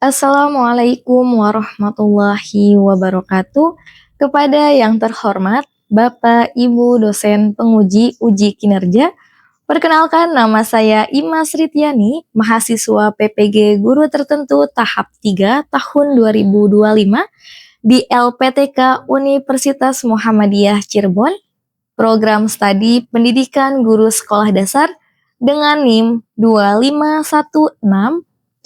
Assalamualaikum warahmatullahi wabarakatuh. Kepada yang terhormat Bapak Ibu dosen penguji uji kinerja, perkenalkan nama saya Imas Rityani, mahasiswa PPG Guru Tertentu tahap 3 tahun 2025 di LPTK Universitas Muhammadiyah Cirebon, program studi pendidikan guru sekolah dasar dengan NIM 251673390.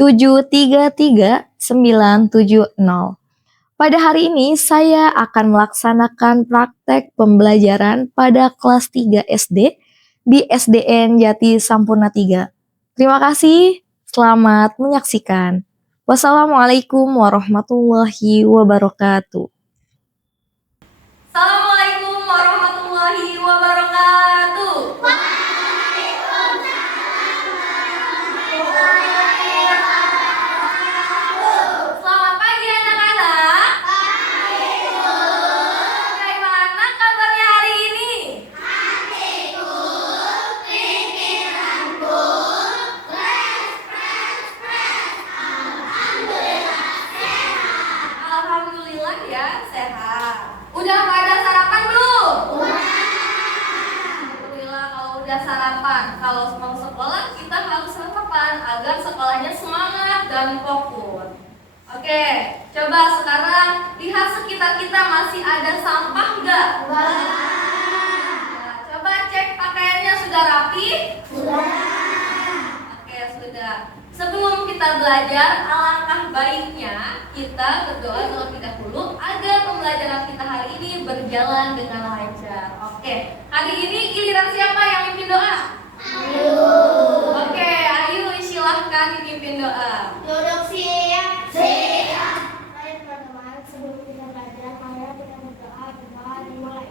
Pada hari ini saya akan melaksanakan praktek pembelajaran pada kelas 3 SD di SDN Jati Sampurna 3. Terima kasih, selamat menyaksikan. Wassalamualaikum warahmatullahi wabarakatuh. Assalamualaikum warahmatullahi wabarakatuh. Selamat pagi anak-anak. Bagaimana kabarnya hari ini? Alhamdulillah ya, sehat. Udah pada sarapan belum? Alhamdulillah kalau udah sarapan. Kalau mau sekolah kita harus sarapan agar sekolahnya semangat dan fokus. Oke, coba sekarang lihat sekitar kita masih ada sampah nggak? Nah, coba cek pakaiannya sudah rapi? Oke, sudah. Sebelum kita belajar, alangkah baiknya kita berdoa terlebih dahulu agar pembelajaran kita hari ini berjalan dengan lancar. Oke, hari ini giliran siapa yang mimpin doa? Oke, ayo silahkan dipimpin doa. Duduk siap. Siap. Baik teman-teman, sebelum kita belajar, mari kita berdoa. Berdoa dimulai.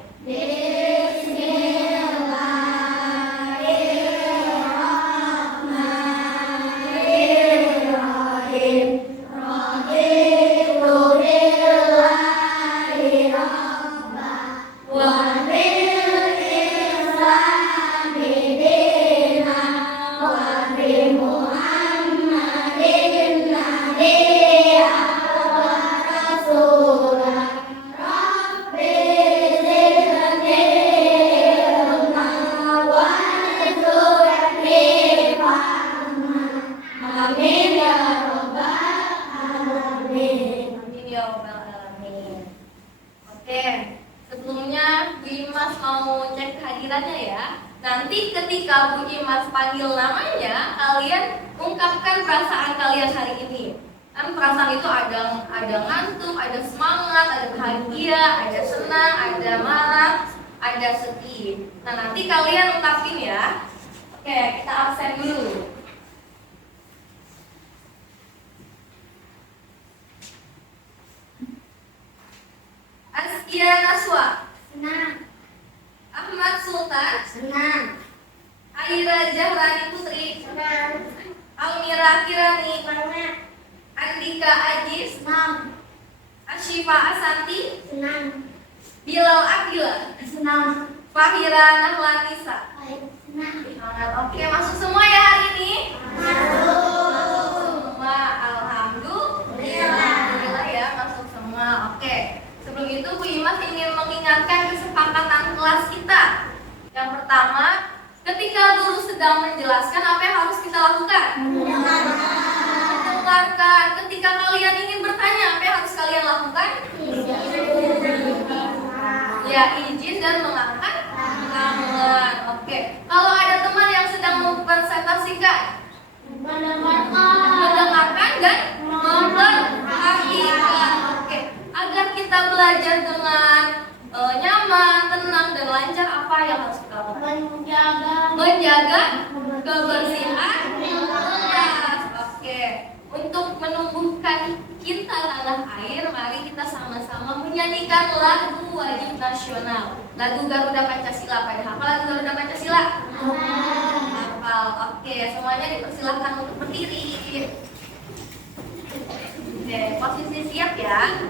Amin ya rabbal alamin. Oke, sebelumnya Bu Imas mau cek kehadirannya ya. Nanti ketika Bu Imas panggil namanya, kalian ungkapkan perasaan kalian hari ini. Kan perasaan itu ada ngantuk, ada semangat, ada bahagia, ada senang, ada marah, ada sedih. Nah, nanti kalian ungkapin ya. Oke, kita absen dulu. Askia Naswa, Senang. Ahmad Sultan, Senang. Aira Jahrani Putri, Senang. Almira Kirani, Senang. Andika Ajis, Senang. Ashifa Asanti, Senang. Bilal Akila, Senang. Fahira Nahlanisa. Baik. Senang. Semangat. Oke, masuk semua ya hari ini? Masuk. Semua, alhamdulillah ya, masuk semua. Oke, sebelum itu Bu Imas ingin mengingatkan kesepakatan kelas kita. Yang pertama, ketika guru sedang menjelaskan, apa yang harus kita lakukan? Mendengarkan. Ketika kalian ingin bertanya, apa yang harus kalian lakukan? Ya, izin dan mengangkat tangan. Oke. Kalau ada teman yang sedang mempresentasikan, mendengarkan dan memperhatikan. Oke. Agar kita belajar dengan nyaman, tenang dan lancar, apa yang harus kita lakukan? Menjaga kebersihan kelas. Oke. Untuk menumbuhkan cinta tanah air, mari kita sama-sama menyanyikan lagu wajib nasional, lagu Garuda Pancasila. Pada hafal lagu Garuda Pancasila? Hafal. Oke, semuanya dipersilahkan untuk berdiri. Oke, posisi siap ya.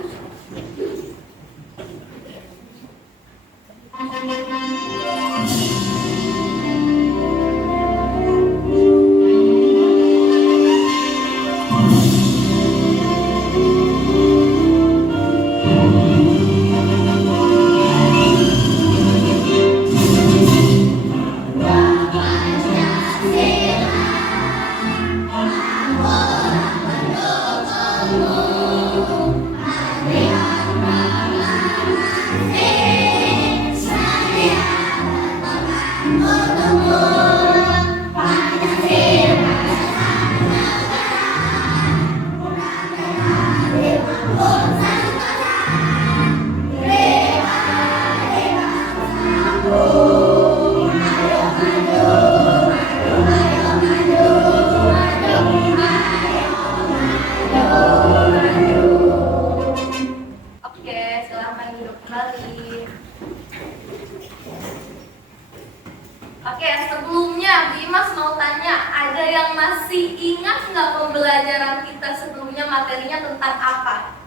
Masih ingat nggak pembelajaran kita sebelumnya materinya tentang apa?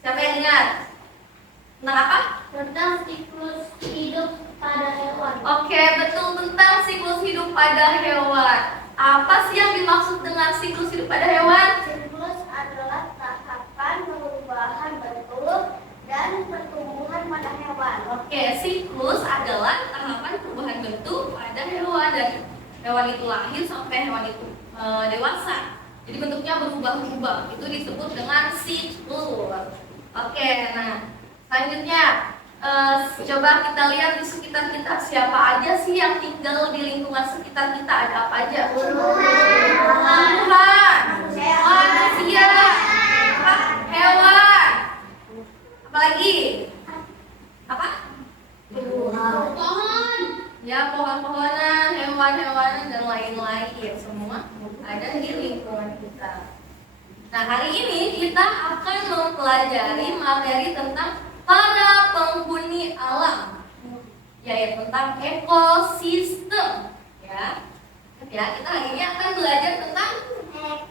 Siapa yang ingat? Tentang apa? Tentang siklus hidup pada hewan. Oke, betul, tentang siklus hidup pada hewan. Apa sih yang dimaksud dengan siklus hidup pada hewan? Siklus adalah tahapan perubahan bentuk dan pertumbuhan pada hewan. Oke, siklus adalah tahapan perubahan bentuk pada hewan dari hewan itu lahir sampai hewan itu dewasa. Jadi bentuknya berubah-ubah. Itu disebut dengan siklus. Oke, nah selanjutnya coba kita lihat di sekitar kita, siapa aja sih yang tinggal di lingkungan sekitar kita? Ada apa aja? Tumbuhan, manusia, hewan, apalagi? Apa? Pohon. Ya, pohon-pohonan, hewan-hewanan, dan lain-lain. Semua ada di lingkungan kita. Nah, hari ini kita akan mempelajari materi tentang para penghuni alam, yaitu tentang ekosistem. Ya, kita hari ini akan belajar tentang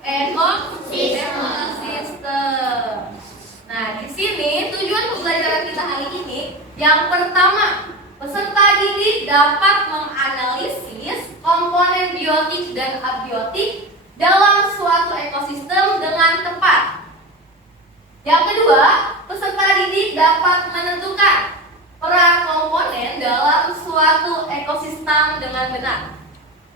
ekosistem. Nah, di sini tujuan pembelajaran kita hari ini, yang pertama, peserta didik dapat menganalisis komponen biotik dan abiotik dalam suatu ekosistem dengan tepat. Yang kedua, peserta didik dapat menentukan peran komponen dalam suatu ekosistem dengan benar.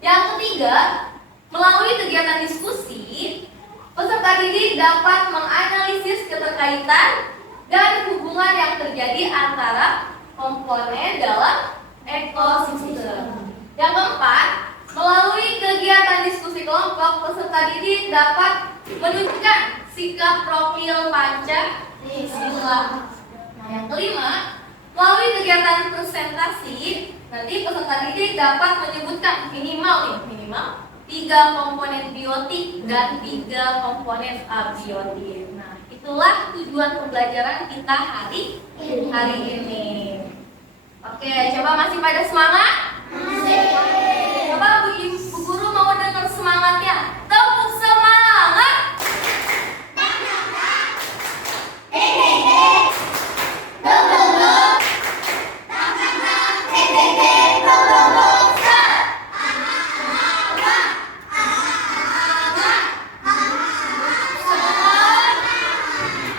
Yang ketiga, melalui kegiatan diskusi, peserta didik dapat menganalisis keterkaitan dan hubungan yang terjadi antara komponen dalam ekosistem. Yang keempat, melalui kegiatan diskusi kelompok, peserta didik dapat menunjukkan sikap profil Pancasila. Nah, yang kelima, melalui kegiatan presentasi, nanti peserta didik dapat menyebutkan minimal 3 komponen biotik dan 3 komponen abiotik. Nah, itulah tujuan pembelajaran kita hari ini. Oke, coba masih pada semangat? Coba Bu Guru mau dengar semangatnya. Tepuk semangat.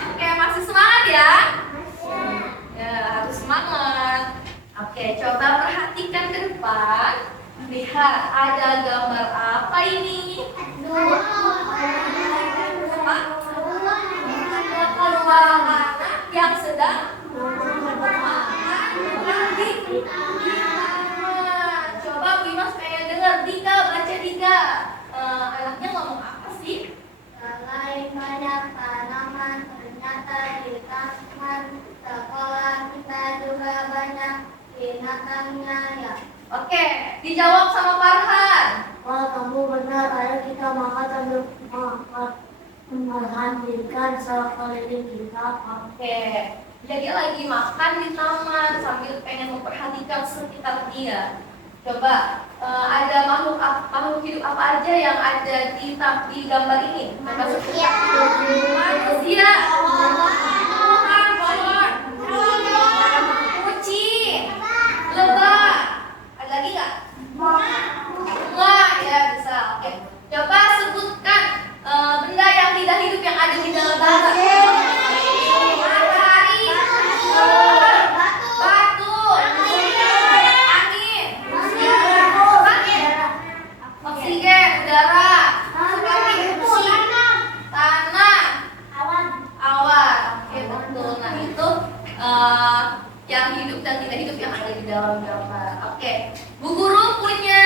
Oke, masih semangat ya? Ya, harus semangat. Oke, coba perhatikan ke depan. Lihat, ada gambar apa ini? Ada keluarga anak yang sedang di taman. Coba Bu Imas pengen dengar Dika, baca Dika. Anaknya ngomong apa sih? Selain banyak tanaman, ternyata di taman sekolah kita juga banyak binatangnya ya. Oke, dijawab sama Farhan. Wah, kamu benar. Ayo kita makan sambil memperhatikan sekeliling kita. Oke, jadi lagi makan di taman sambil pengen memperhatikan sekitar dia. Coba ada makhluk hidup apa aja yang ada di gambar ini? Manusia. Manusia. Pohon. Kucing. Lebah. Ada lagi nggak? Bunga, ya bisa. Oke. Coba sebutkan benda yang tidak hidup yang ada di dalam gambar. Matahari. Batu. Angin. Oksigen, udara. Tanah. Awan. Oke, betul. Nah, itu yang hidup dan tidak hidup yang ada di dalam gambar. Oke, Bu Guru punya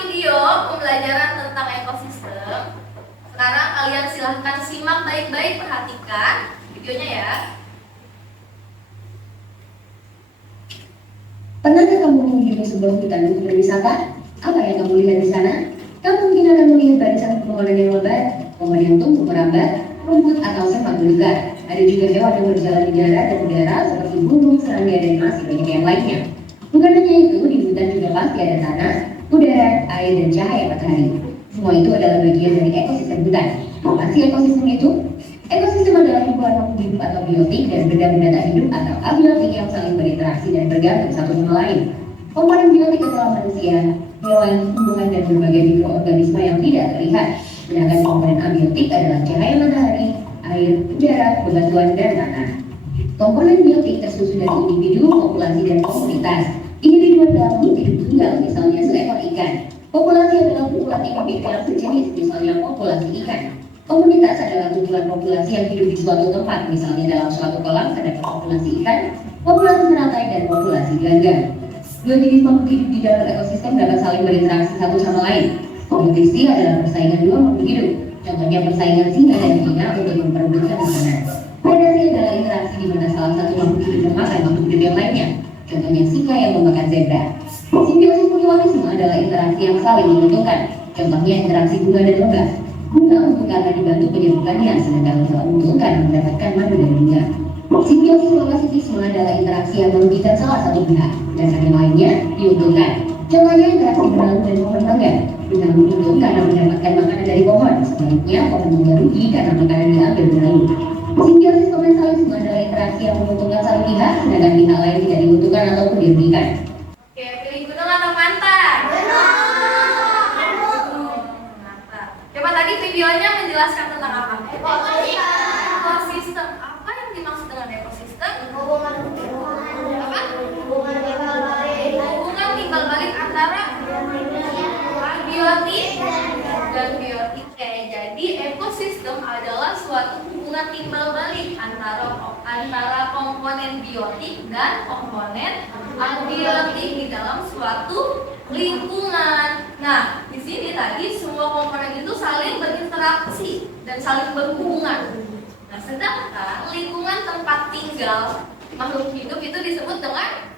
video pembelajaran tentang ekosistem. Sekarang kalian silahkan simak baik-baik, perhatikan videonya ya. Pernahkah kamu mengunjungi sebuah hutan untuk berwisata? Apa yang kamu lihat di sana? Kamu mungkin akan melihat barisan pepohonan yang lebat, pohon yang tumbuh merambat, rumput atau semak belukar. Ada juga hewan yang berjalan di darat dan udara seperti burung, serangga, dan masih banyak yang lainnya. Bukan hanya itu, di hutan juga pasti ada tanah, udara, air, dan cahaya matahari. Semua itu adalah bagian dari ekosistem hutan. Apa sih ekosistem itu? Ekosistem adalah lingkungan makhluk hidup atau biotik dan benda-benda tak hidup atau abiotik yang saling berinteraksi dan bergantung satu sama lain. Komponen biotik adalah manusia, hewan, tumbuhan, dan berbagai mikroorganisme yang tidak terlihat. Sedangkan komponen abiotik adalah cahaya matahari, air, udara, bebatuan, dan tanah. Komponen biotik tersusun dari individu, populasi, dan komunitas. Individu adalah makhluk hidup tunggal, misalnya seekor ikan. Populasi adalah kumpulan individu yang sejenis, misalnya populasi ikan. Komunitas adalah kumpulan populasi yang hidup di suatu tempat, misalnya dalam suatu kolam terdapat populasi ikan, populasi teratai, dan populasi gagak. Dua jenis makhluk hidup di dalam ekosistem dapat saling berinteraksi satu sama lain. Kompetisi adalah persaingan dua makhluk hidup. Contohnya persaingan singa dan betina untuk memperebutkan makanan. Predasi adalah interaksi di mana salah satu makhluk hidup memakan makhluk hidup yang lainnya. Contohnya singa yang memakan zebra. Simbiosis mutualisme adalah interaksi yang saling menguntungkan. Contohnya interaksi bunga dan lembah. Bunga untung karena dibantu penyembuhannya, sedangkan lembah untung karena mendapatkan madu dari bunga. Simbiosis parasitisme adalah interaksi yang merugikan salah satu pihak, sedangkan yang lainnya diuntungkan. Contohnya interaksi benalu dan pohon mangga. Benalu untung karena mendapatkan makanan dari pohon, sebaliknya pohon mangga rugi karena makanan diambil benalu. Simbiosis komensalisme adalah interaksi yang menguntungkan satu pihak, sedangkan pihak lain tidak diuntungkan ataupun dirugikan. Oke, pilih gunung atau pantai? Mantap. Coba tadi videonya menjelaskan tentang apa? Ekosistem. Apa yang dimaksud dengan ekosistem? Hubungan timbal balik antara abiotik dan biotik. Jadi ekosistem adalah suatu hubungan timbal balik antara komponen biotik dan komponen abiotik di dalam suatu lingkungan. Nah, di sini tadi semua komponen itu saling berinteraksi dan saling berhubungan. Nah, sedangkan lingkungan tempat tinggal makhluk hidup itu disebut dengan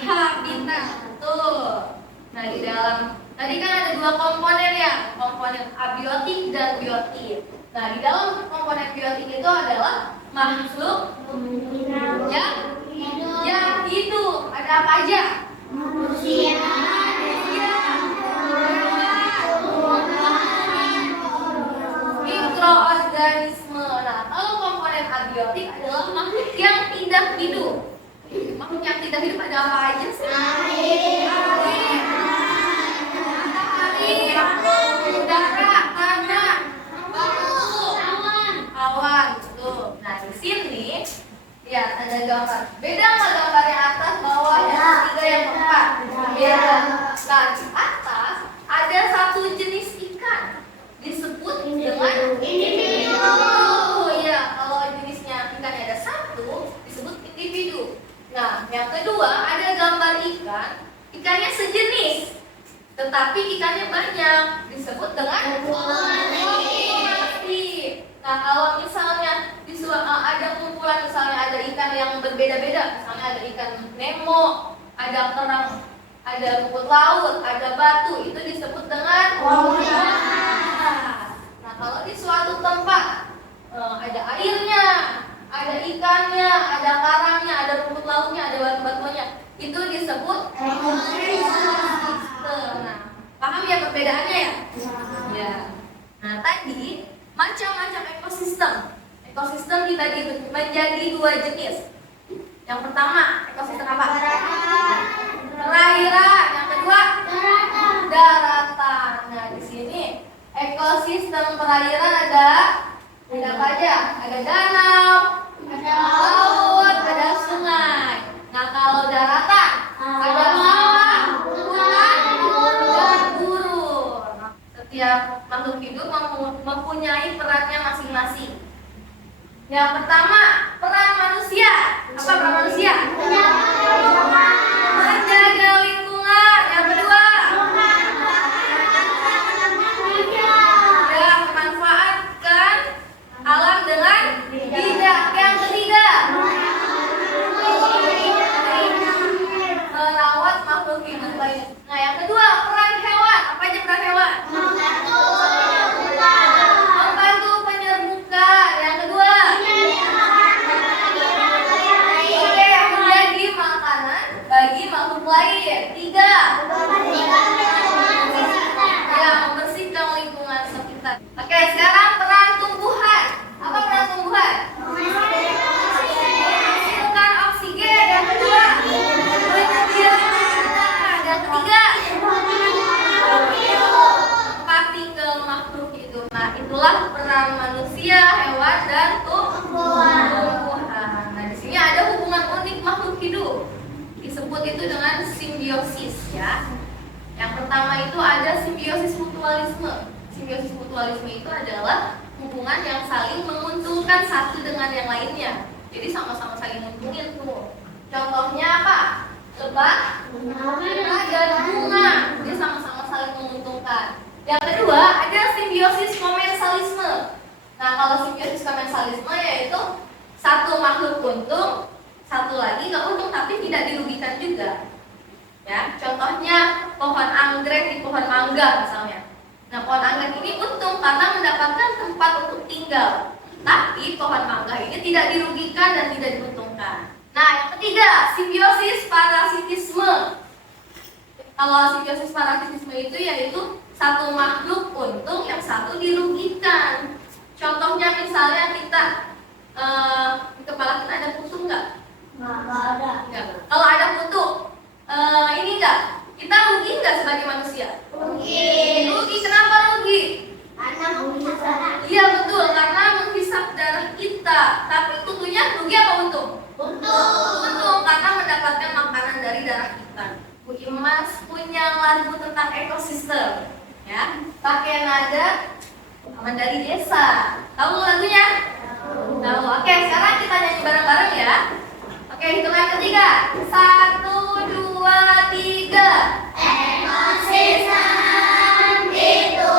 habitat. Tuh. Nah, di dalam tadi kan ada dua komponen ya, komponen abiotik dan biotik. Nah, di dalam komponen biotik itu adalah makhluk yang hidup. Ada apa aja? Manusia, mikroorganisme. Nah, kalau komponen abiotik adalah makhluk yang tidak hidup. Makhluk yang tidak hidup ada apa aja sih? Air, udara, tanah, batu, awan. Tuh. Nah, di sini lihat ada gambar. Beda nggak gambar yang atas, bawah, yang ketiga, yang keempat? Beda. Nah, di atas ada satu jenis ikan disebut dengan individu. Ya, kalau jenisnya ikannya ada satu disebut individu. Nah, yang kedua ada gambar ikan, ikannya sejenis, tetapi ikannya banyak, disebut dengan populasi. Nah, kalau misalnya ada kumpulan, misalnya ada ikan yang berbeda-beda, misalnya ada ikan Nemo, ada kerang, ada rumput laut, ada batu, itu disebut dengan populasi. Nah, kalau di suatu tempat ada airnya, ada ikannya, ada karangnya, ada rumput lautnya, ada batu-batuannya, itu disebut ekosistem. Nah, paham ya perbedaannya ya? Ya. Nah, tadi macam-macam ekosistem. Ekosistem dibagi menjadi dua jenis. Yang pertama, ekosistem apa? Perairan. Yang kedua, daratan. Nah, di sini ekosistem perairan ada apa aja? Ada danau, ada laut, ada sungai. Nah, kalau daratan ada kawah, hutan, dan gurun. Setiap makhluk hidup mempunyai perannya masing-masing. Yang pertama, peran manusia. Apa peran manusia? Menjaga lingkungan. Yang kedua, ya, memanfaatkan alam dengan bijak. Yang ketiga, merawat makhluk hidup lain. Nah, yang kedua, peran hewan. Apa aja peran hewan? Membantu penyerbukan. Yang kedua, oke, menjadi makanan bagi pertama itu ada simbiosis mutualisme. Simbiosis mutualisme itu adalah hubungan yang saling menguntungkan satu dengan yang lainnya. Jadi sama-sama saling menguntungin tuh. Contohnya apa? Lebah, dan bunga. Dia sama-sama saling menguntungkan. Yang kedua ada simbiosis komensalisme. Nah, kalau simbiosis komensalisme yaitu satu makhluk untung, satu lagi nggak untung tapi tidak dirugikan juga. Ya, contohnya pohon anggrek di pohon mangga misalnya. Nah, pohon anggrek ini untung karena mendapatkan tempat untuk tinggal. Tapi pohon mangga ini tidak dirugikan dan tidak diuntungkan. Nah, yang ketiga, simbiosis parasitisme. Kalau simbiosis parasitisme itu yaitu satu makhluk untung yang satu dirugikan. Contohnya misalnya kita di kepala kita ada kutu nggak? Nggak ada. Nggak. Kalau ada kutu, ini nggak? Kita rugi nggak sebagai manusia? Rugi. Rugi. Kenapa rugi? Karena menghisap. Iya betul, karena menghisap darah kita. Tapi kutunya rugi apa untung? Untung karena mendapatkan makanan dari darah kita. Bu Imas punya lagu tentang ekosistem, ya, pakai nada Taman dari Desa. Tahu lagunya? Tahu. Oke, sekarang kita nyanyi bareng-bareng ya. Oke, hitungan ketiga. 1, 2, 3. Ekosistem itu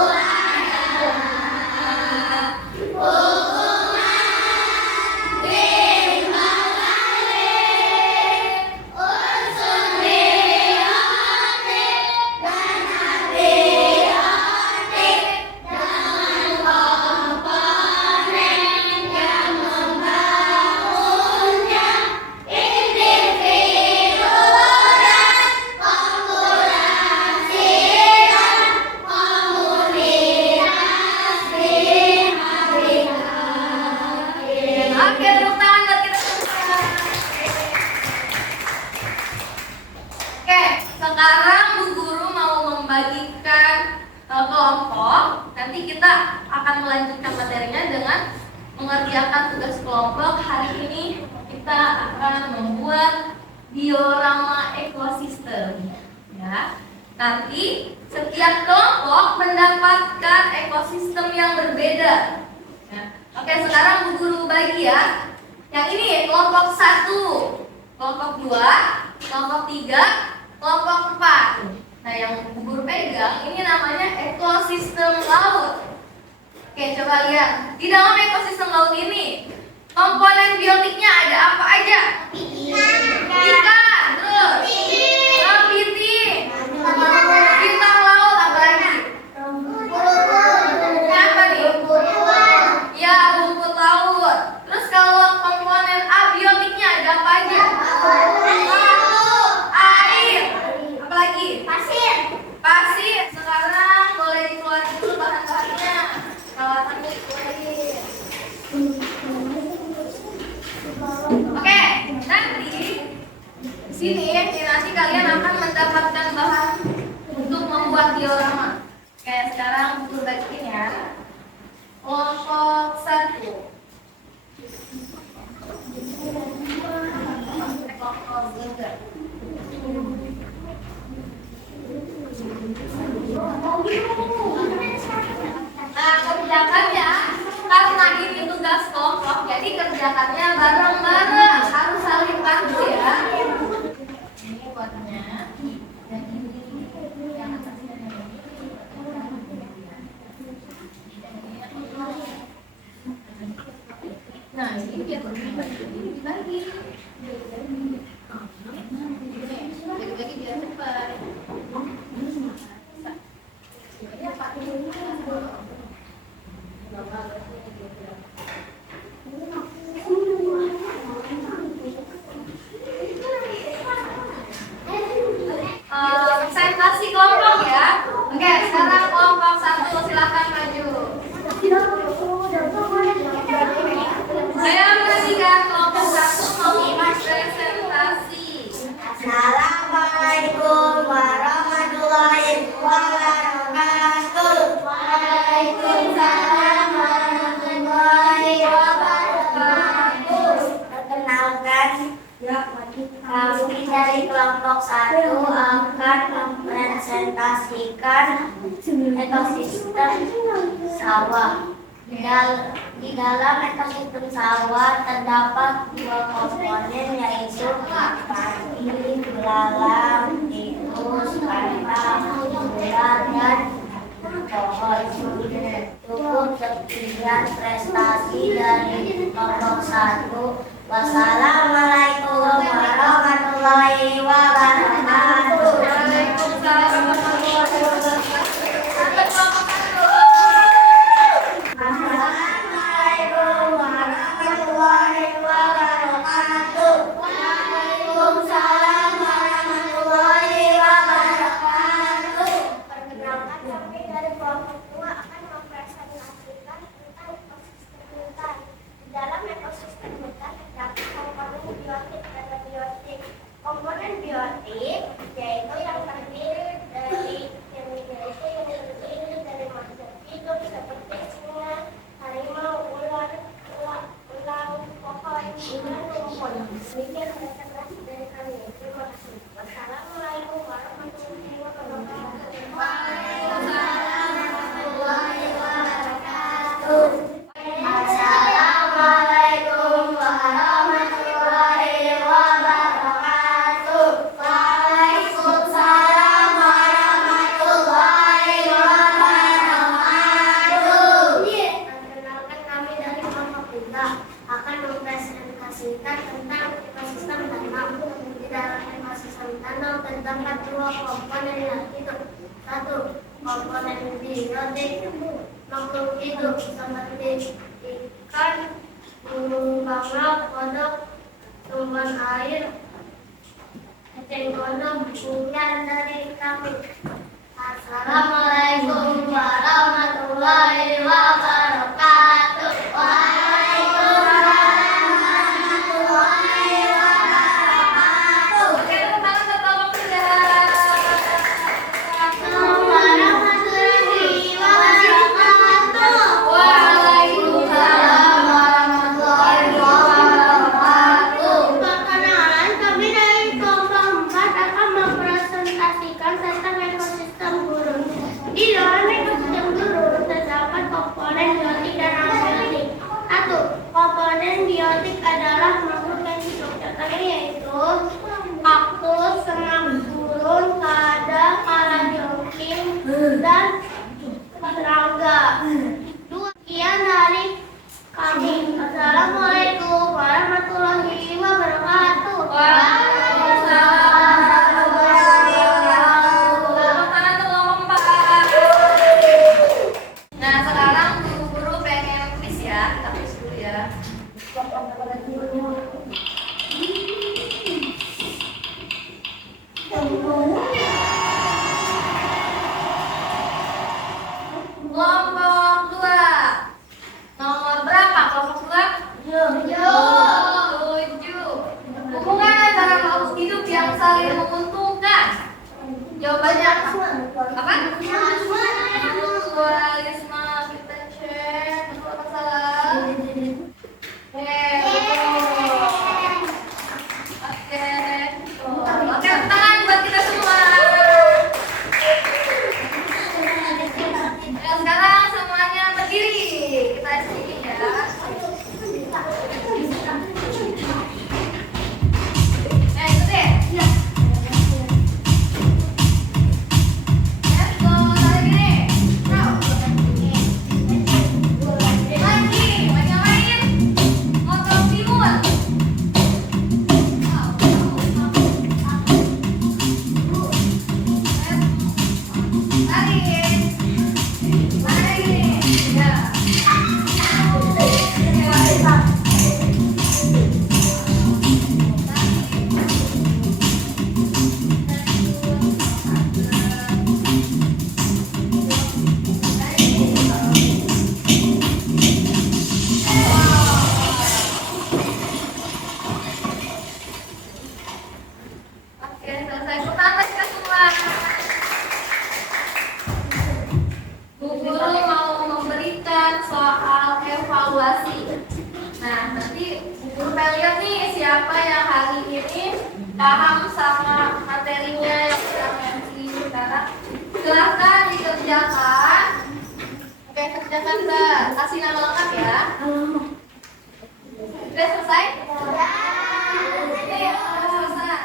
Oke, tepuk tangan buat kita semua. Oke, sekarang Bu Guru mau membagikan kelompok. Nanti kita akan melanjutkan materinya dengan mengerjakan tugas kelompok. Hari ini kita akan membuat diorama ekosistem. Ya, nanti setiap kelompok mendapatkan ekosistem yang berbeda. Ya. Oke, sekarang Bu Guru bagi ya. Yang ini kelompok 1, kelompok 2, kelompok 3, kelompok 4. Nah, yang Bu Guru pegang ini namanya ekosistem laut. Oke, coba lihat. Di dalam ekosistem laut ini komponen biotiknya ada apa aja? Ikan, terus kepiting, bintang laut, apa lagi? Ini apa nih? Ya, rumput laut. Terus kalau komponen abiotiknya ada apa aja? Air. Apa lagi? Pasir. Sekarang boleh dikeluarin dulu bahan-bahannya. Peralatannya dikeluarin. Oke, nanti di sini nanti kalian akan mendapatkan bahan untuk membuat diorama. Oke, sekarang buku bagiin ya. Kelompok 1. Kelompok 3. Nah, kerjakannya karena ini tugas kelompok, jadi kerjakannya bareng-bareng, harus saling bantu ya. Ini buatnya. Dan ini yang atasnya ini. Nah, ini biar dibagi. Bagi-bagi biar cepat. Ya, Pak. Presentasi kelompok ya. Oke, sekarang kelompok 1 silakan maju. Saya mengajukan kelompok 1 mau presentasi. Assalamualaikum warahmatullahi wabarakatuh. Waalaikumsalam warahmatullahi wabarakatuh. Perkenalkan, kami dari kelompok 1 akan mempresentasikan ekosistem sawah. Di dalam ekosistem sawah terdapat dua komponen yaitu padi, belalang, tikus, kentang, gula, dan pohon. Cukup sekian prestasi dari kelompok 1. Wassalamualaikum warahmatullahi wabarakatuh. Waalaikumsalam warahmatullahi wabarakatuh. Assalamualaikum warahmatullahi wabarakatuh. Waalaikumsalam warahmatullahi wabarakatuh. Perkenalkan, kami dari kelompok 2 akan mempresentasikan tentang ekosistem hutan. Di dalam ekosistem hutan terdapat komponen biotik dan abiotik. Komponen biotik yaitu yang terdiri dari makhluk hidup seperti singa, harimau, ular, ulang, pohon, dan rumput. Demikian presentasi dari kami. Terima kasih. Wassalamualaikum warahmatullahi wabarakatuh. Waalaikumsalam warahmatullahi wabarakatuh. Assalamualaikum warahmatullahi wabarakatuh. Waalaikumsalam warahmatullahi wabarakatuh. Perkenalkan, kami dari kelompok 3 akan mempresentasikan tentang ekosistem danau. Di dalam ekosistem danau terdapat dua komponen yaitu 1. Komponen biotik, makhluk hidup seperti ikan, burung bangau, kodok, tumbuhan air, eceng gondok. Demikian dari kami. Assalamualaikum warahmatullahi wabarakatuh. Waalaikumsalam warahmatullahi wabarakatuh. Oke, tepuk tangan untuk kelompok 3. Warahmatullahi wabarakatuh. Waalaikumsalam warahmatullahi wabarakatuh. Perkenalan, kami dari kelompok 4 akan mempresentasikan tentang ekosistem gurun. Di dalam ekosistem gurun terdapat komponen biotik dan abiotik. 1. Komponen biotik adalah makhluk yang hidup. Contohnya yaitu kaktus, senang gurun, kada, kalajengking, dan serangga. 2. Sekian dari kami. Assalamualaikum warahmatullahi wabarakatuh. Waalaikumsalam warahmatullahi wabarakatuh. Tepuk tangan untuk kelompok 4. Nah, sekarang guru-guru pengen quiz ya. Kita quiz dulu ya. Kelompok 2. Nomor berapa kelompok 2? 7. Hubungan antara makhluk hidup yang saling menguntungkan. Jawabannya apa? Apa? Dualisme. Kita cek. Betul apa salah? Betul. Oke. Oke, tangan buat kita semua. Ya, sekarang semuanya berdiri. Kita sini ya. Itu deh. Ya, go. Tarik gini. Bro. Lagi, lagi ngapain? Motor timun. Tarik. Tarik. Ya. Oke, selesai. Pertama kita semua. Bu Guru mau memberikan soal evaluasi. Nah, nanti Bu Guru pengen lihat nih siapa yang hari ini paham sama materinya yang kita MC sekarang. Silahkan dikerjakan. Oke, kerjakan Mbak. Kasih nama lengkap ya. Sudah selesai? Sudah. Oke, selesai.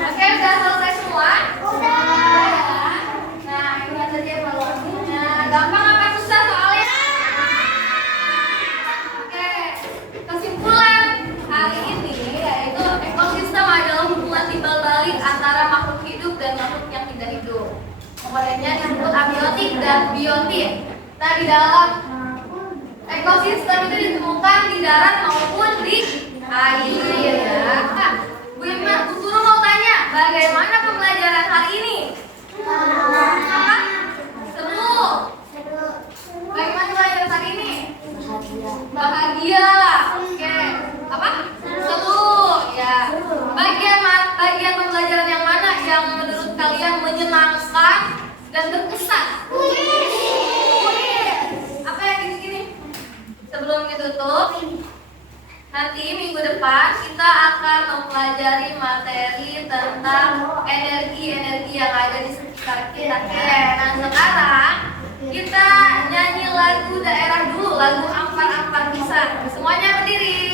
Oke, udah selesai semua? Udah. Nah, ini tadi evaluasinya. Gampang apa susah soalnya? Oke, kesimpulan hari ini yaitu ekosistem adalah hubungan timbal balik antara makhluk hidup dan makhluk yang tidak hidup. Komponennya disebut abiotik dan biotik. Nah, di dalam ekosistem itu ditemukan di darat maupun di air ya. Nah, Bu Guru mau tanya, bagaimana pembelajaran hari ini? Apa? Seru. Bagaimana pembelajaran hari ini? Bahagia. Oke. Apa? Seru. Ya. Bagian pembelajaran yang mana yang menurut kalian menyenangkan dan berkesan? Apa yang gini-gini? Sebelum ditutup, nanti minggu depan kita akan mempelajari materi tentang energi-energi yang ada di sekitar kita. Oke, nah sekarang kita nyanyi lagu daerah dulu, lagu Ampar-Ampar Bisa. Semuanya berdiri.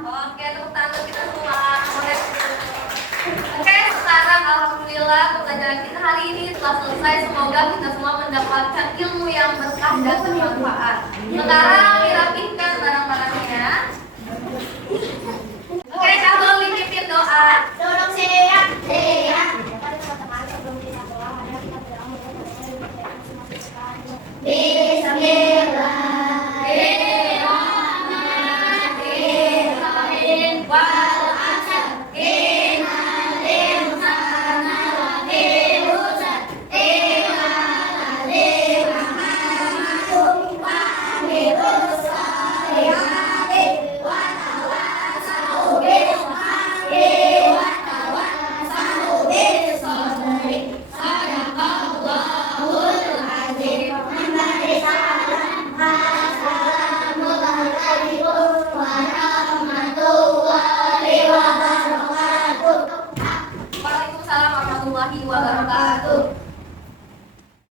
Oke, tepuk tangan kita semua. Oke, sekarang alhamdulillah pembelajaran kita hari ini telah selesai. Semoga kita semua mendapatkan ilmu yang berkah dan bermanfaat. Sekarang dirapihkan barang-barangnya. Oke, kalau dipimpin doa. Duduk siap. Di